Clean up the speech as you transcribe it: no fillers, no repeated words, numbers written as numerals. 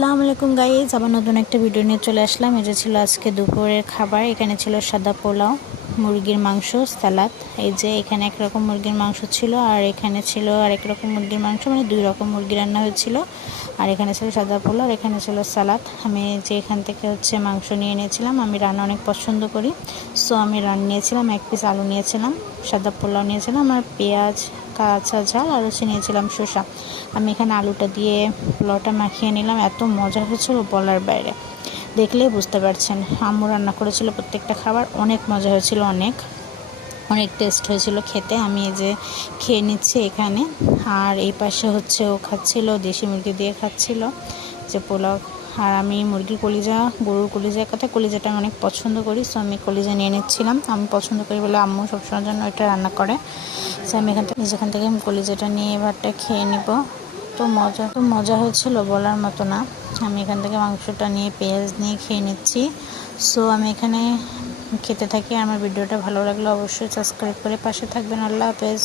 আসসালামু আলাইকুম গাইস, আবার নতুন একটা ভিডিও নিয়ে চলে আসলাম। এটা ছিল আজকে দুপুরের খাবার। এখানে ছিল সাদা পোলাও, মুরগির মাংস, সালাদ। এই যে এখানে একরকম মুরগির মাংস ছিল, আর এখানে ছিল আরেক রকম মুরগির মাংস, মানে দুই রকম মুরগি রান্না হয়েছিল। আর এখানে ছিল সাদা পোলাও, আর এখানে ছিল সালাদ। আমি যে এখান থেকে মাংস নিয়ে নিয়েছিলাম। আমি রান্না অনেক পছন্দ করি, সো আমি নিয়েছিলাম 1 পিস আলু নিয়েছিলাম, সাদা পোলাও নিয়েছিলাম, আর পেঁয়াজ, কাঁচা ঝাল, আর নিয়েছিলাম শসা। আমি এখানে আলুটা দিয়ে পোলাওটা মাখিয়ে নিলাম। এত মজা হয়েছিল বলার বাইরে, দেখলেই বুঝতে পারছেন। আম্মু রান্না করেছিল প্রত্যেকটা খাবার, অনেক মজা হয়েছিল, অনেক অনেক টেস্ট হয়েছিল খেতে। আমি এই যে খেয়ে নিচ্ছি এখানে, আর এই পাশে ও খাচ্ছিল, দেশি মুরগি দিয়ে খাচ্ছিল যে পোলাও। আর আমি মুরগির কলিজা, গরুর কলিজা, কলিজাটা আমি অনেক পছন্দ করি, সো আমি কলিজা নিয়ে নিচ্ছিলাম। আমি পছন্দ করি বলে আম্মু সবসময়ের জন্য এটা রান্না করে। সো আমি যেখান থেকে আমি কলিজাটা নিয়ে এবারটা খেয়ে নিব। তো মজা হয়েছিল বলার মতো না। আমি এখান থেকে মাংসটা নিয়ে পেঁয়াজ নিয়ে খেয়ে নিচ্ছি। সো আমি এখানে খেতে থাকি। আমার ভিডিওটা ভালো লাগলে অবশ্যই সাবস্ক্রাইব করে পাশে থাকবেন। আল্লাহ হাফেজ।